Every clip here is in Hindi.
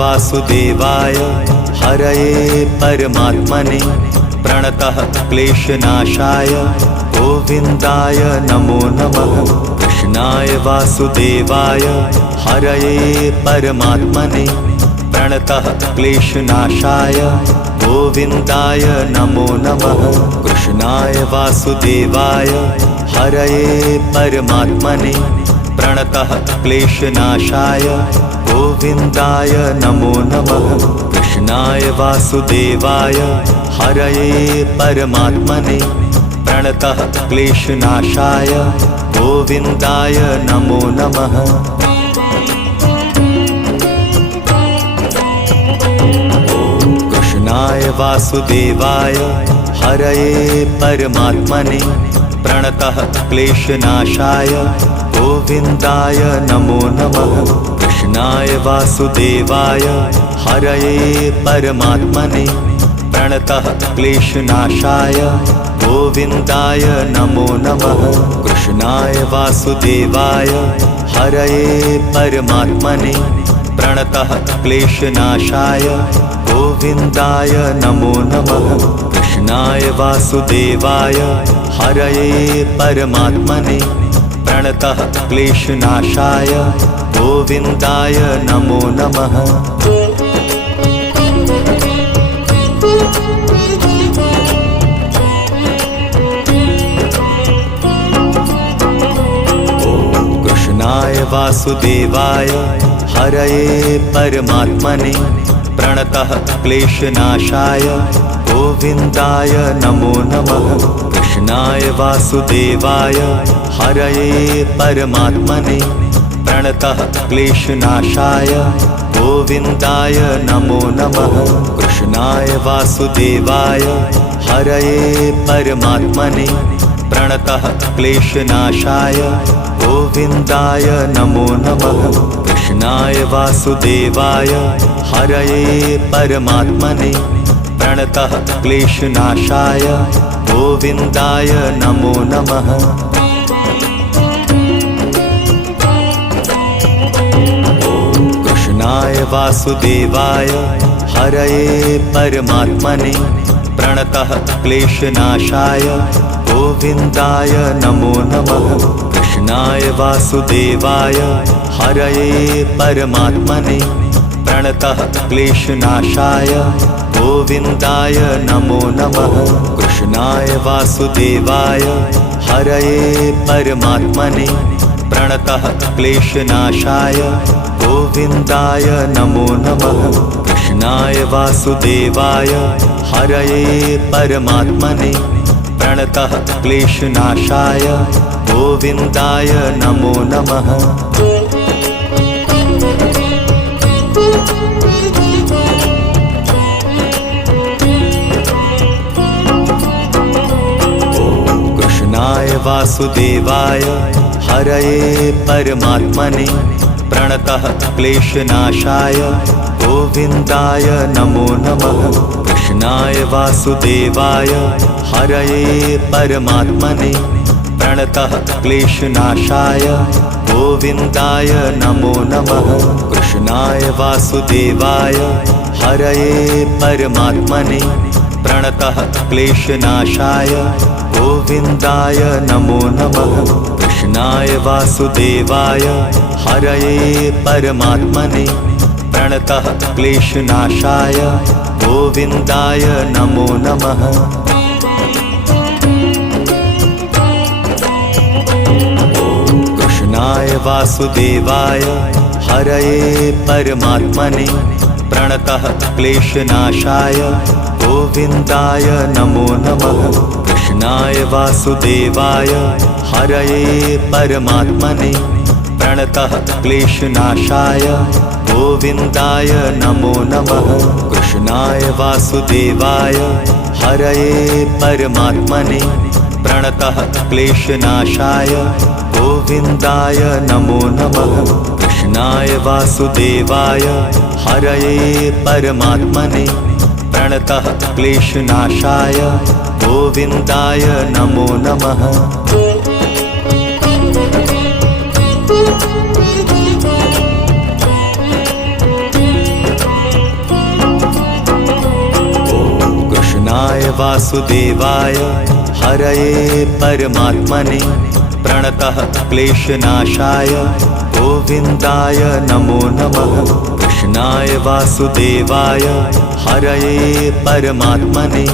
वासुदेवाय हरये परमात्मने प्रणतः क्लेशनाशाय गोविन्दाय नमो नमः। कृष्णाय वासुदेवाय हरये परमात्मने प्रणतः क्लेशनाशाय गोविन्दाय नमो नमः। कृष्णाय वासुदेवाय हरये परमात्मने प्रणतः क्लेशनाशाय गोविन्दाय नमो नमः। कृष्णाय वासुदेवाय हरये परमात्मने प्रणतः क्लेशनाशाय गोविन्दाय नमो नमः। कृष्णाय वासुदेवाय हरये परमात्मने प्रणतः क्लेशनाशाय गोविन्दाय नमो नमः। कृष्णाय वासुदेवाय हरये परमात्मने प्रणतः क्लेशनाशाय गोविन्दाय नमो नमः। कृष्णाय वासुदेवाय हरये परमात्मने प्रणतः क्लेशनाशाय गोविन्दाय नमो नमः। कृष्णाय वासुदेवाय हरये परमात्मने प्रणतः क्लेशनाशाय गोविन्दाय नमो नमः। कृष्णाय वासुदेवाय हरये परमात्मने प्रणतः क्लेशनाशाय गोविन्दाय नमो नमः। कृष्णाय वासुदेवाय हरये परमात्मने प्रणतः क्लेशनाशाय गोविन्दाय नमो नमः। कृष्णाय वासुदेवाय हरये परमात्मने प्रणतः क्लेशनाशाय गोविन्दाय नमो नमः। कृष्णाय वासुदेवाय हरये परमात्मने प्रणतः क्लेशनाशाय गोविन्दाय नमो नमः। कृष्णाय वासुदेवाय हरये परमात्मने प्रणतः क्लेशनाशाय गोविन्दाय नमो नमः। कृष्णाय वासुदेवाय हरये परमात्मने प्रणतः क्लेशनाशाय गोविन्दाय नमो नमः। कृष्णाय वासुदेवाय हरये परमात्मने प्रणतः क्लेशनाशाय गोविन्दाय नमो नमः। कृष्णाय वासुदेवाय हरये परमात्मने प्रणतः क्लेशनाशाय गोविन्दाय नमो नमः। कृष्णाय वासुदेवाय हरये परमात्मने प्रणतः क्लेशनाशाय गोविन्दाय नमो नमः। कृष्णाय वासुदेवाय हरये परमात्मने प्रणतः क्लेशनाशाय गोविन्दाय नमो नमः। कृष्णाय वासुदेवाय हरये परमात्मने प्रणतः क्लेशनाशाय गोविन्दाय नमो नमः। कृष्णाय वासुदेवाय हरये परमात्मने प्रणतः क्लेशनाशाय गोविन्दाय नमो नमः। कृष्णाय वासुदेवाय हरये परमात्मने प्रणतः क्लेशनाशाय गोविन्दाय नमो नमः। कृष्णाय वासुदेवाय हरये परमात्मने प्रणतः क्लेशनाशाय गोविन्दाय नमो नमः। कृष्णाय वासुदेवाय हरये परमात्मने प्रणतः क्लेशनाशाय गोविन्दाय नमो नमः। कृष्णाय वासुदेवाय हरये परमात्मने प्रणतः क्लेशनाशाय गोविन्दाय नमो नमः। वासुदेवाय हरये परमात्मने प्रणतः क्लेशनाशाय गोविन्दाय नमो नमः। कृष्णाय वासुदेवाय हरये परमात्मने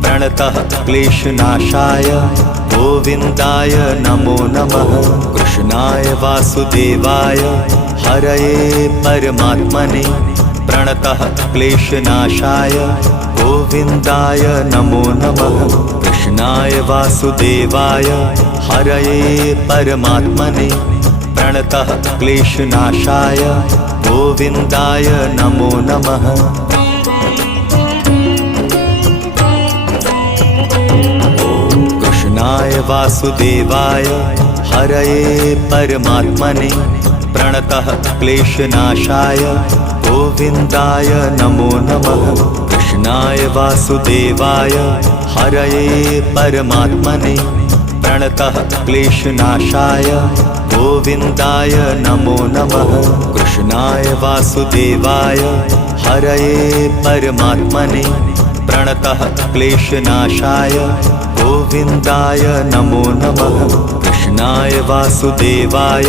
प्रणतः क्लेशनाशाय गोविन्दाय नमो नमः। कृष्णाय वासुदेवाय हरये परमात्मने प्रणतः क्लेशनाशाय गोविन्दाय नमो नमः। कृष्णाय वासुदेवाय हरये परमात्मने प्रणतः क्लेशनाशाय गोविन्दाय नमो नमः। कृष्णाय वासुदेवाय हरये परमात्मने प्रणतः क्लेशनाशाय गोविन्दाय नमो नमः। कृष्णाय वासुदेवाय हरये परमात्मने प्रणतः क्लेशनाशाय गोविन्दाय नमो नमः। कृष्णाय वासुदेवाय हरये परमात्मने प्रणतः क्लेशनाशाय गोविन्दाय नमो नमः। कृष्णाय वासुदेवाय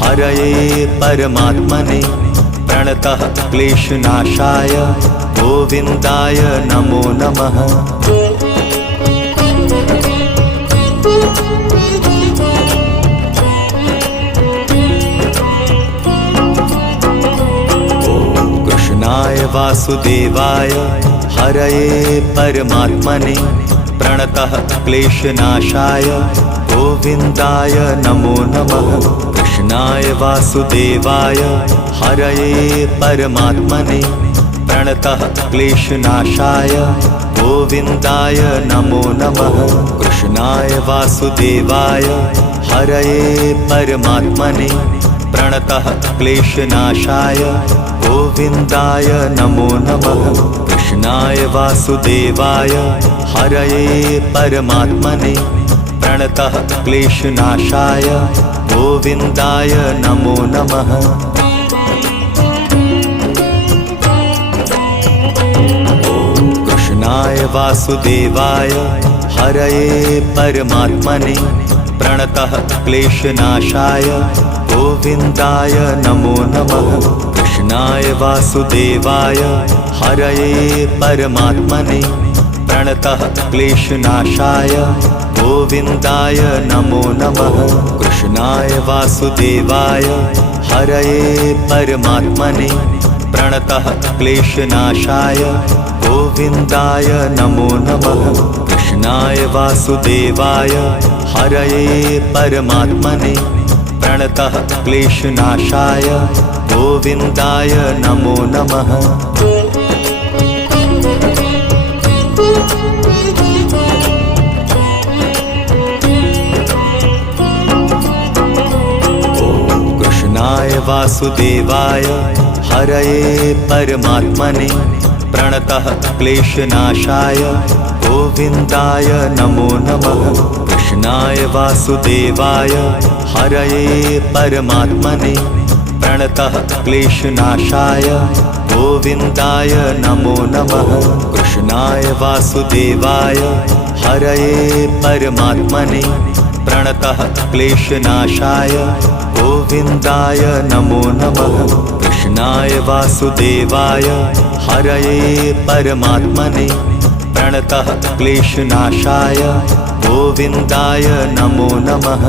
हरये परमात्मने प्रणतः क्लेशनाशाय गोविन्दाय नमो नमः। कृष्णाय वासुदेवाय हरये परमात्मने प्रणतः क्लेशनाशाय गोविन्दाय नमो नमः। कृष्णाय वासुदेवाय हरये परमात्मने प्रणतः क्लेशनाशाय गोविन्दाय नमो नमः। कृष्णाय वासुदेवाय हरये परमात्मने प्रणतः क्लेशनाशाय गोविन्दाय नमो नमः। कृष्णाय वासुदेवाय हरये परमात्मने प्रणतः क्लेशनाशाय गोविन्दाय नमो नमः। कृष्णाय वासुदेवाय हरये परमात्मने प्रणतः क्लेशनाशाय गोविन्दाय नमो नमः। कृष्णाय वासुदेवाय हरये परमात्मने प्रणतः क्लेशनाशाय गोविन्दाय नमो नमः। कृष्णाय वासुदेवाय हरये परमात्मने प्रणतः क्लेशनाशाय गोविन्दाय नमो नमः। कृष्णाय वासुदेवाय हरये परमात्मने प्रणतः क्लेशनाशाय गोविन्दाय नमो नमः। कृष्णाय वासुदेवाय हरये परमात्मने प्रणतः क्लेशनाशाय गोविन्दाय नमो नमः। कृष्णाय वासुदेवाय हरये परमात्मने प्रणतः क्लेशनाशाय गोविन्दाय नमो नमः। कृष्णाय वासुदेवाय हरये परमात्मने प्रणतः क्लेशनाशाय गोविन्दाय नमो नमः। कृष्णाय वासुदेवाय हरये परमात्मने प्रणतः क्लेशनाशाय गोविन्दाय नमो नमः।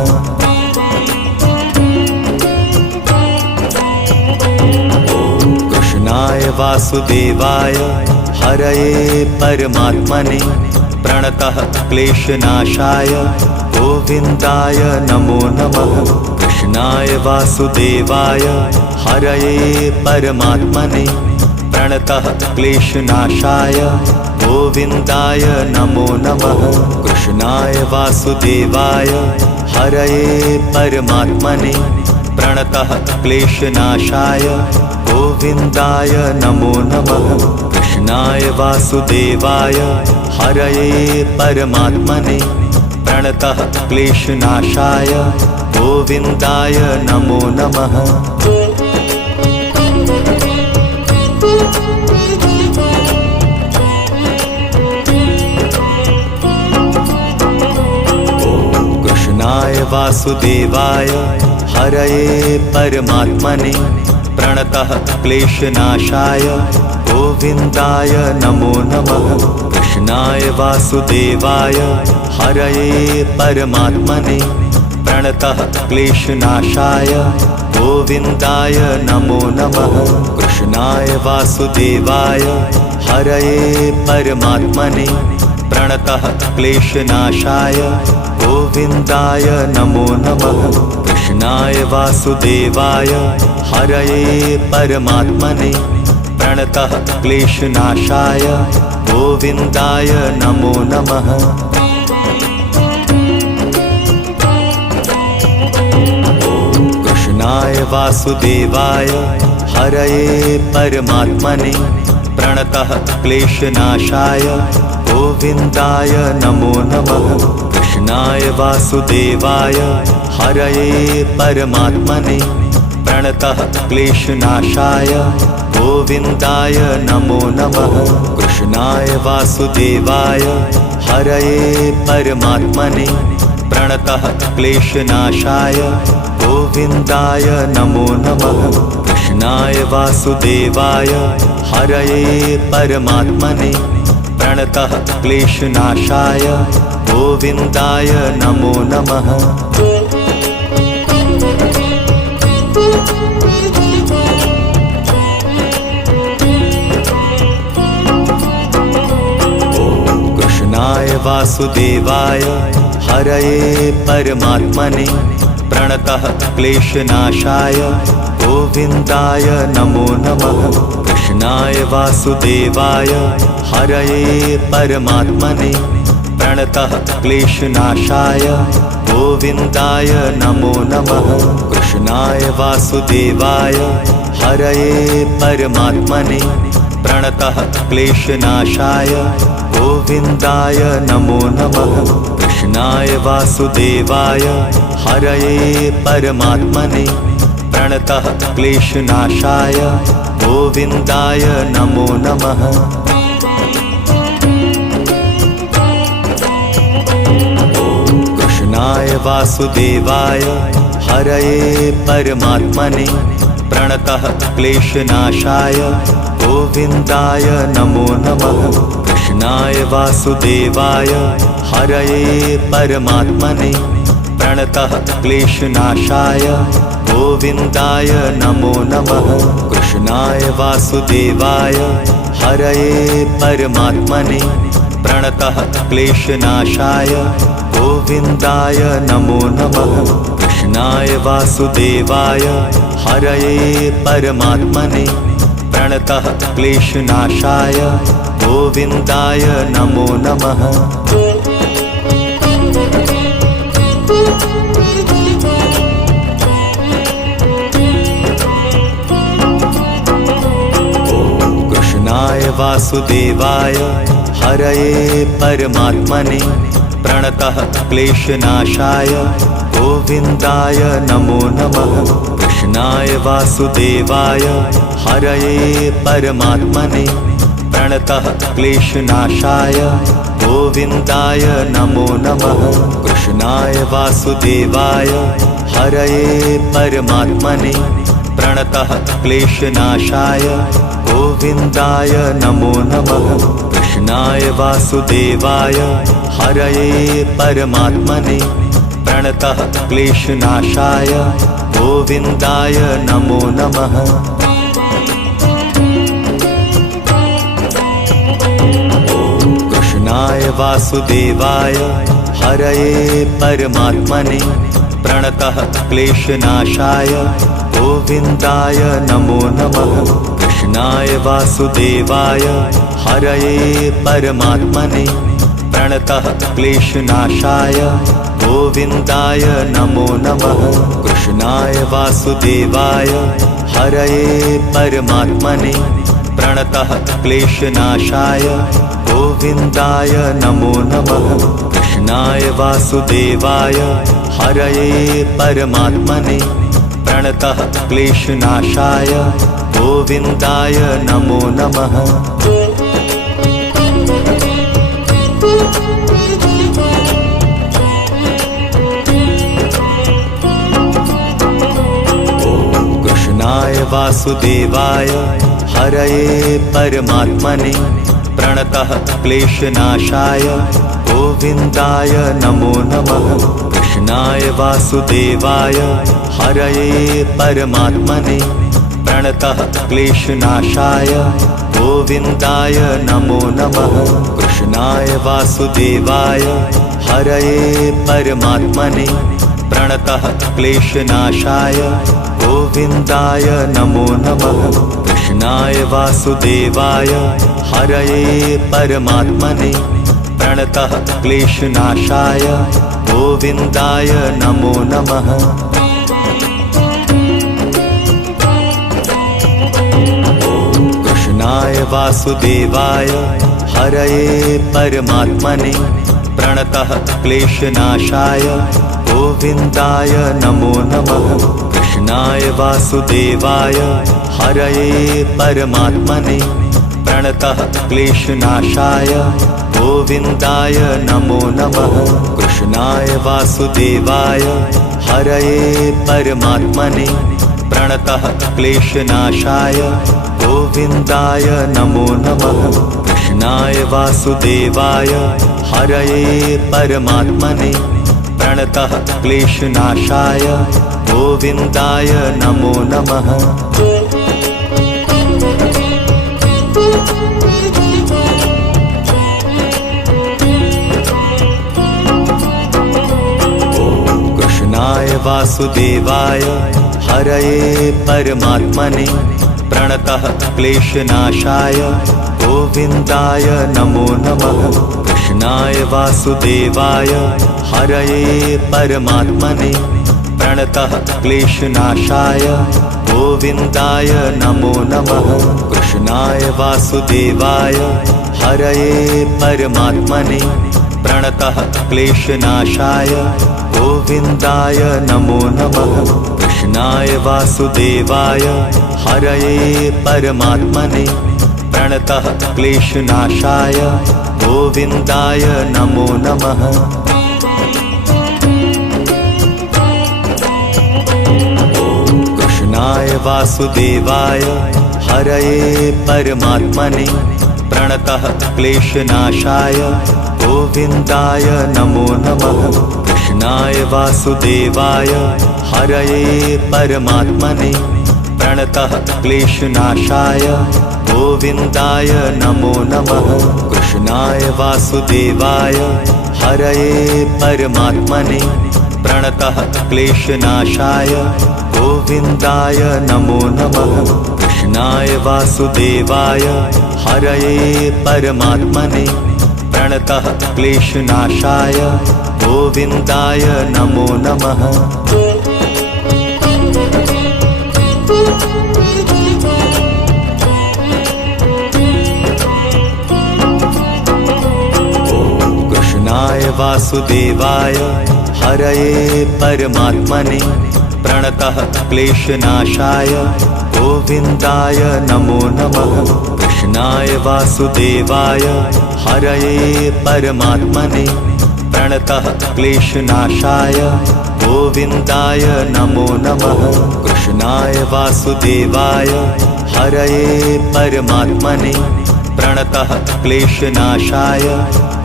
कृष्णाय वासुदेवाय हरये परमात्मने प्रणतः क्लेशनाशाय गोविन्दाय नमो नमः। कृष्णाय वासुदेवाय हरये परमात्मने प्रणतः क्लेशनाशाय गोविन्दाय नमो नमः। कृष्णाय वासुदेवाय हरये परमात्मने प्रणतः क्लेशनाशाय गोविन्दाय नमो नमः। कृष्णाय वासुदेवाय हरये परमात्मने प्रणतः क्लेशनाशाय गोविन्दाय नमो नमः। वासुदेवाय हरये परमात्मने प्रणतः क्लेशनाशाय गोविन्दाय नमो नमः। कृष्णाय वासुदेवाय हरये परमात्मने प्रणतः क्लेशनाशाय गोविन्दाय नमो नमः। कृष्णाय वासुदेवाय हरये परमात्मने प्रणतः क्लेशनाशाय गोविन्दाय नमो नमः। कृष्णाय वासुदेवाय हरये परमात्मने प्रणतः क्लेशनाशाय गोविन्दाय नमो नमः। कृष्णाय वासुदेवाय हरये परमात्मने प्रणतः क्लेशनाशाय गोविन्दाय नमो नमः। कृष्णाय वासुदेवाय हरये परमात्मने प्रणतः क्लेशनाशाय गोविन्दाय नमो नमः। कृष्णाय वासुदेवाय हरये परमात्मने प्रणतः क्लेशनाशाय गोविन्दाय नमो नमः। कृष्णाय वासुदेवाय हरये परमात्मने प्रणतः क्लेशनाशाय गोविन्दाय नमो नमः। कृष्णाय वासुदेवाय हरये परमात्मने प्रणतः क्लेशनाशाय गोविन्दाय नमो नमः। कृष्णाय वासुदेवाय हरये परमात्मने प्रणतः क्लेशनाशाय गोविन्दाय नमो नमः। कृष्णाय वासुदेवाय हरये परमात्मने प्रणतः क्लेशनाशाय गोविन्दाय नमो नमः। कृष्णाय वासुदेवाय हरये परमात्मने प्रणतः क्लेशनाशाय गोविन्दाय नमो नमः। कृष्णाय वासुदेवाय हरये परमात्मने प्रणतः क्लेशनाशाय गोविन्दाय नमो नमः। कृष्णाय वासुदेवाय हरये परमात्मने प्रणतः क्लेशनाशाय गोविन्दाय नमो नमः। कृष्णाय वासुदेवाय हरये परमात्मने प्रणतः क्लेशनाशाय गोविन्दाय नमो नमः। कृष्णाय वासुदेवाय हरये परमात्मने प्रणतः क्लेशनाशाय गोविन्दाय नमो नमः। कृष्णाय वासुदेवाय हरये परमात्मने प्रणतः क्लेशनाशाय गोविन्दाय नमो नमः। कृष्णाय वासुदेवाय हरये परमात्मने प्रणतः क्लेशनाशाय गोविन्दाय नमो नमः। कृष्णाय वासुदेवाय हरये परमात्मने प्रणतः क्लेशनाशाय गोविन्दाय नमो नमः। कृष्णाय वासुदेवाय हरये परमात्मने प्रणतः क्लेशनाशाय गोविन्दाय नमो नमः। कृष्णाय वासुदेवाय हरये परमात्मने प्रणतः क्लेशनाशाय गोविन्दाय नमो नमः। कृष्णाय वासुदेवाय हरये परमात्मने प्रणतः क्लेशनाशाय गोविन्दाय नमो नमः। कृष्णाय वासुदेवाय हरये परमात्मने प्रणतः क्लेशनाशाय गोविन्दाय नमो नमः। कृष्णाय वासुदेवाय हरये परमात्मने प्रणतः क्लेशनाशाय गोविन्दाय नमो नमः। वासुदेवाय हरये परमात्मने प्रणतः क्लेशनाशाय गोविन्दाय नमो नमः। कृष्णाय वासुदेवाय हरये परमात्मने प्रणतः क्लेशनाशाय गोविन्दाय नमो नमः। कृष्णाय वासुदेवाय हरये परमात्मने प्रणतः क्लेशनाशाय गोविन्दाय नमो नमः। कृष्णाय वासुदेवाय हरये परमात्मने प्रणतः क्लेशनाशाय गोविन्दाय नमो नमः। कृष्णाय वासुदेवाय हरये परमात्मने प्रणतः क्लेशनाशाय गोविन्दाय नमो नमः। कृष्णाय वासुदेवाय हरये परमात्मने प्रणतः क्लेशनाशाय गोविन्दाय नमो नमः। कृष्णाय वासुदेवाय हरये परमात्मने प्रणतः क्लेशनाशाय गोविन्दाय नमो नमः। कृष्णाय वासुदेवाय हरये परमात्मने प्रणतः क्लेशनाशाय गोविन्दाय नमो नमः। कृष्णाय वासुदेवाय हरये परमात्मने प्रणतः क्लेशनाशाय गोविन्दाय नमो नमः। कृष्णाय वासुदेवाय हरये परमात्मने प्रणतः क्लेशनाशाय गोविन्दाय नमो नमः। कृष्णाय वासुदेवाय हरये परमात्मने प्रणतः क्लेशनाशाय गोविन्दाय नमो नमः। कृष्णाय वासुदेवाय हरये परमात्मने प्रणतः क्लेशनाशाय गोविन्दाय नमो नमः। कृष्णाय वासुदेवाय हरये परमात्मने प्रणतः क्लेशनाशाय गोविन्दाय नमो नमः। कृष्णाय वासुदेवाय हरये परमात्मने प्रणतः क्लेशनाशाय गोविन्दाय नमो नमः। कृष्णाय वासुदेवाय हरये परमात्मने प्रणतः क्लेशनाशाय गोविन्दाय नमो नमः। कृष्णाय वासुदेवाय हरये परमात्मने प्रणतः क्लेशनाशाय गोविन्दाय नमो नमः। कृष्णाय वासुदेवाय हरये परमात्मने प्रणतः क्लेशनाशाय गोविन्दाय नमो नमः। कृष्णाय वासुदेवाय हरये परमात्मने प्रणतः क्लेशनाशाय गोविन्दाय नमो नमः। कृष्णाय वासुदेवाय हरये परमात्मने प्रणतः क्लेशनाशाय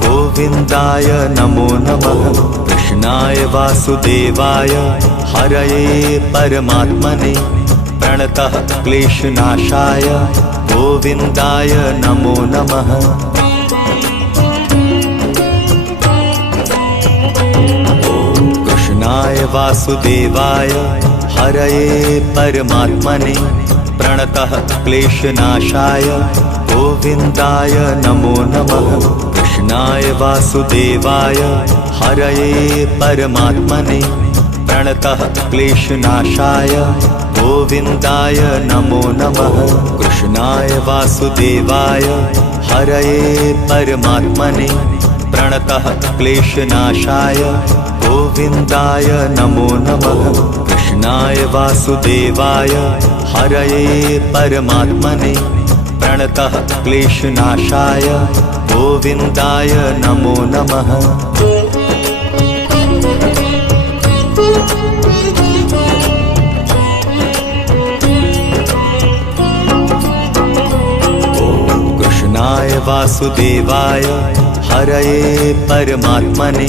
गोविन्दाय नमो नमः। कृष्णाय वासुदेवाय हरये परमात्मने प्रणतः क्लेशनाशाय गोविन्दाय नमो नमः। कृष्णाय वासुदेवाय हरये परमात्मने प्रणतः क्लेशनाशाय गोविन्दाय नमो नमः। कृष्णाय वासुदेवाय हरये परमात्मने प्रणतः क्लेशनाशाय गोविन्दाय नमो नमः। कृष्णाय वासुदेवाय हरये परमात्मने प्रणतः क्लेशनाशाय गोविन्दाय नमो नमः। कृष्णाय वासुदेवाय हरये परमात्मने प्रणतः क्लेशनाशाय गोविन्दाय नमो नमः। कृष्णाय वासुदेवाय हरये परमात्मने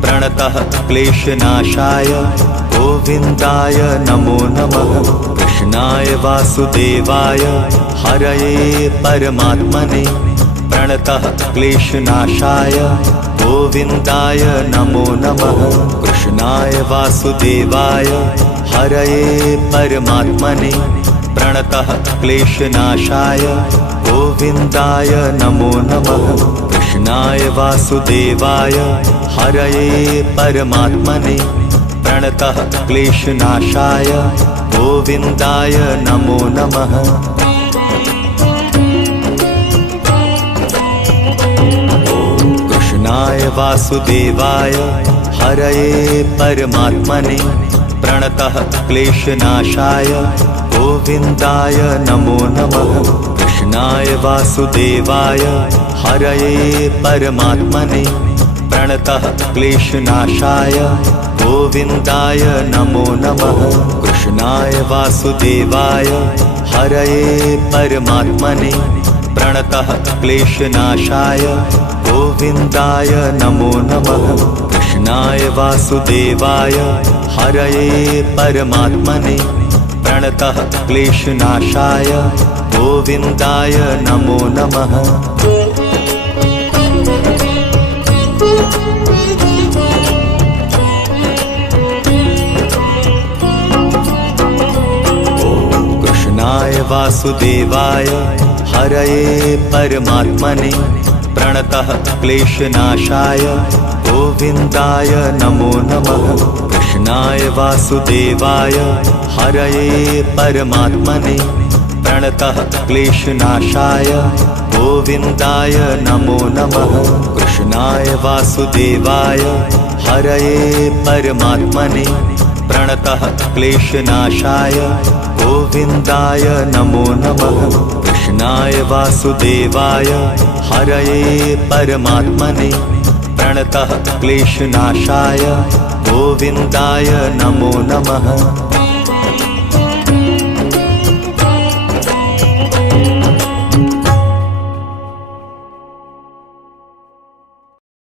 प्रणतः क्लेशनाशाय गोविन्दाय नमो नमः। कृष्णाय वासुदेवाय हरये परमात्मने प्रणतः क्लेशनाशाय गोविन्दाय नमो नमः। कृष्णाय वासुदेवाय हरये परमात्मने प्रणतः क्लेशनाशाय गोविन्दाय नमो नमः। कृष्णाय वासुदेवाय हरये परमात्मने प्रणतः क्लेशनाशाय गोविन्दाय नमो नमः। कृष्णाय वासुदेवाय हरये परमात्मने प्रणतः क्लेशनाशाय गोविन्दाय नमो नमः। कृष्णाय वासुदेवाय हरये परमात्मने प्रणतः क्लेशनाशाय गोविन्दाय नमो नमः। कृष्णाय वासुदेवाय हरये परमात्मने प्रणतः क्लेशनाशाय गोविन्दाय नमो नमः। कृष्णाय वासुदेवाय हरये परमात्मने प्रणतः क्लेशनाशाय गोविन्दाय नमो नमः। कृष्णाय वासुदेवाय हरये परमात्मने प्रणतः क्लेशनाशाय गोविन्दाय नमो नमः। कृष्णाय वासुदेवाय हरये परमात्मने प्रणतः क्लेशनाशाय गोविन्दाय नमो नमः। कृष्णाय वासुदेवाय हरये परमात्मने प्रणतः क्लेशनाशाय गोविन्दाय नमो नमः। कृष्णाय वासुदेवाय हरये परमात्मने प्रणतः क्लेशनाशाय गोविन्दाय नमो नमः।